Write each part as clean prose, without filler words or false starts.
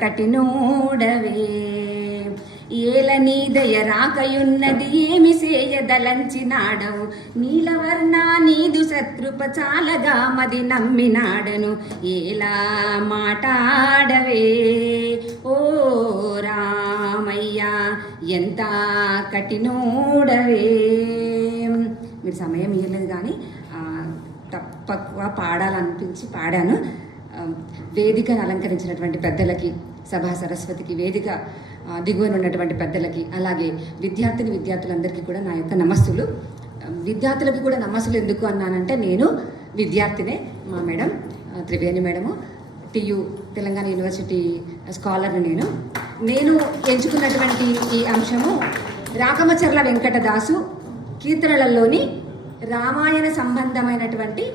కటినోడవే ఏల నీ దయ రాకయున్నది ఏమి సేయదలంచినాడవు నీలవర్ణ నీదు శత్రుప చాలగా మది నమ్మినాడను ఏలా మాటాడవే ఓ రామయ్య ఎంత కఠినోడవే. మీరు సమయం ఇవ్వలేదు కానీ తప్పక పాడాలనిపించి పాడాను. వేదికను అలంకరించినటువంటి పెద్దలకి, సభా సరస్వతికి, వేదిక దిగువన ఉన్నటువంటి పెద్దలకి, అలాగే విద్యార్థులందరికీ కూడా నా యొక్క నమస్సులు. విద్యార్థులకి కూడా నమస్సులు ఎందుకు అన్నానంటే, నేను విద్యార్థినే. మా madam Triveni madam TU Telangana university స్కాలర్ని. నేను ఎంచుకున్నటువంటి ఈ అంశము రాకమచర్ల వెంకటదాసు కీర్తనలలోని రామాయణ సంబంధమైనటువంటి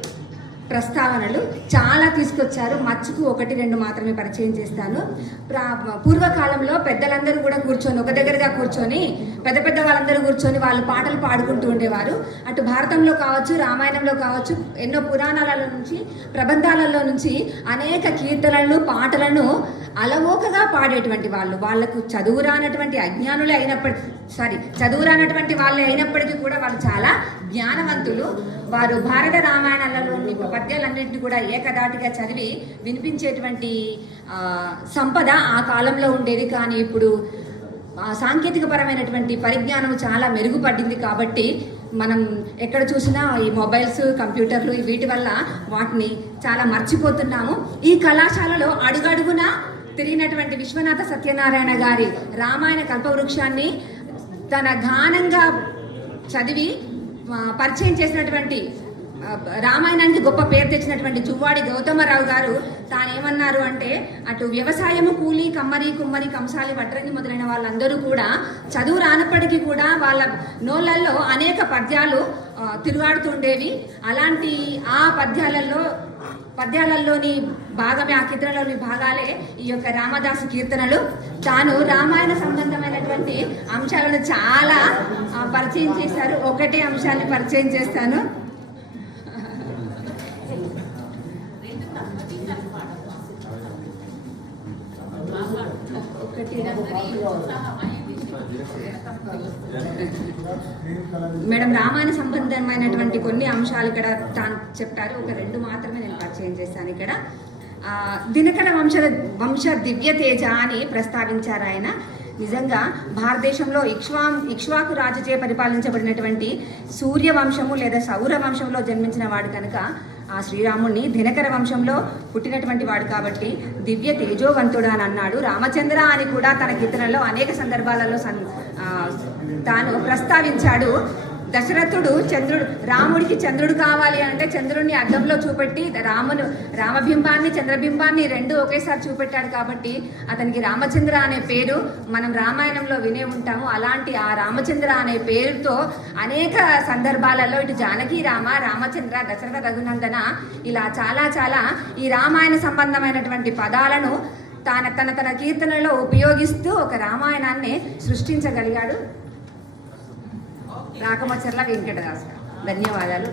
ప్రస్తావనలు చాలా తీసుకొచ్చారు. మచ్చుకు 1-2 మాత్రమే పరిచయం చేస్తాను. పూర్వకాలంలో పెద్దలందరూ కూడా కూర్చొని ఒక దగ్గరగా కూర్చొని పెద్ద వాళ్ళందరూ కూర్చొని వాళ్ళు పాటలు పాడుకుంటూ ఉండేవారు. అటు భారతంలో కావచ్చు, రామాయణంలో కావచ్చు, ఎన్నో పురాణాలలో నుంచి, ప్రబంధాలలో నుంచి అనేక కీర్తనలను, పాటలను అలవోకగా పాడేటువంటి వాళ్ళు. వాళ్లకు చదువు రానటువంటి వాళ్ళే అయినప్పటికీ కూడా వాళ్ళు చాలా జ్ఞానవంతులు. వారు భారత రామాయణాలలోని పద్యాలన్నింటినీ కూడా ఏకదాటిగా చదివి వినిపించేటువంటి సంపద ఆ కాలంలో ఉండేది. కానీ ఇప్పుడు సాంకేతికపరమైనటువంటి పరిజ్ఞానం చాలా మెరుగుపడింది కాబట్టి మనం ఎక్కడ చూసినా ఈ మొబైల్స్, కంప్యూటర్లు వీటి వల్ల వాటిని చాలా మర్చిపోతున్నాము. ఈ కళాశాలలో అడుగడుగున తిరిగినటువంటి విశ్వనాథ సత్యనారాయణ గారి రామాయణ కల్పవృక్షాన్ని తన గానంగా చదివి పరిచయం చేసినటువంటి, రామాయణానికి గొప్ప పేరు తెచ్చినటువంటి జువ్వాడి గౌతమరావు గారు తానేమన్నారు అంటే, అటు వ్యవసాయము, కూలి, కమ్మరి, కుమ్మరి, కంసాలి, వడ్రంగి మొదలైన వాళ్ళందరూ కూడా చదువు రానప్పటికీ కూడా వాళ్ళ నోళ్ళల్లో అనేక పద్యాలు తిరుగాడుతుండేవి. అలాంటి ఆ పద్యాలలోని భాగమే, ఆ కీర్తనలోని భాగాలే ఈ యొక్క రామదాసు కీర్తనలు. తాను రామాయణ సంబంధమైనటువంటి అంశాలను చాలా పరిచయం చేశారు. ఒకటే అంశాన్ని పరిచయం చేస్తాను. మేడం రామాయణ సంబంధమైనటువంటి కొన్ని అంశాలు ఇక్కడ తాను చెప్పారు. 1-2 మాత్రమే నేను పరిచయం చేశాను. ఇక్కడ దినకర వంశ దివ్య తేజ అని ప్రస్తావించారు ఆయన. నిజంగా భారతదేశంలో ఇక్ష్వాకు రాజుచే పరిపాలించబడినటువంటి సూర్యవంశము లేదా సౌర వంశంలో జన్మించిన వాడు కనుక ఆ శ్రీరాముణ్ణి దినకర వంశంలో పుట్టినటువంటి వాడు కాబట్టి దివ్య తేజోవంతుడు అని అన్నాడు. రామచంద్ర అని కూడా తన కీర్తనలో అనేక సందర్భాలలో తాను ప్రస్తావించాడు. దశరథుడు రాముడికి చంద్రుడు కావాలి అంటే చంద్రుడిని అద్దంలో చూపెట్టి రామబింబాన్ని, చంద్రబింబాన్ని 2 ఒకేసారి చూపెట్టాడు కాబట్టి అతనికి రామచంద్ర అనే పేరు మనం రామాయణంలో వినే ఉంటాము. అలాంటి ఆ రామచంద్ర అనే పేరుతో అనేక సందర్భాలలో ఇటు జానకి రామ, రామచంద్ర, దశరథ రఘునందన ఇలా చాలా ఈ రామాయణ సంబంధమైనటువంటి పదాలను తన కీర్తనలో ఉపయోగిస్తూ ఒక రామాయణాన్ని సృష్టించగలిగాడు రాకమచర్ల వెంకటదాసు. ధన్యవాదాలు.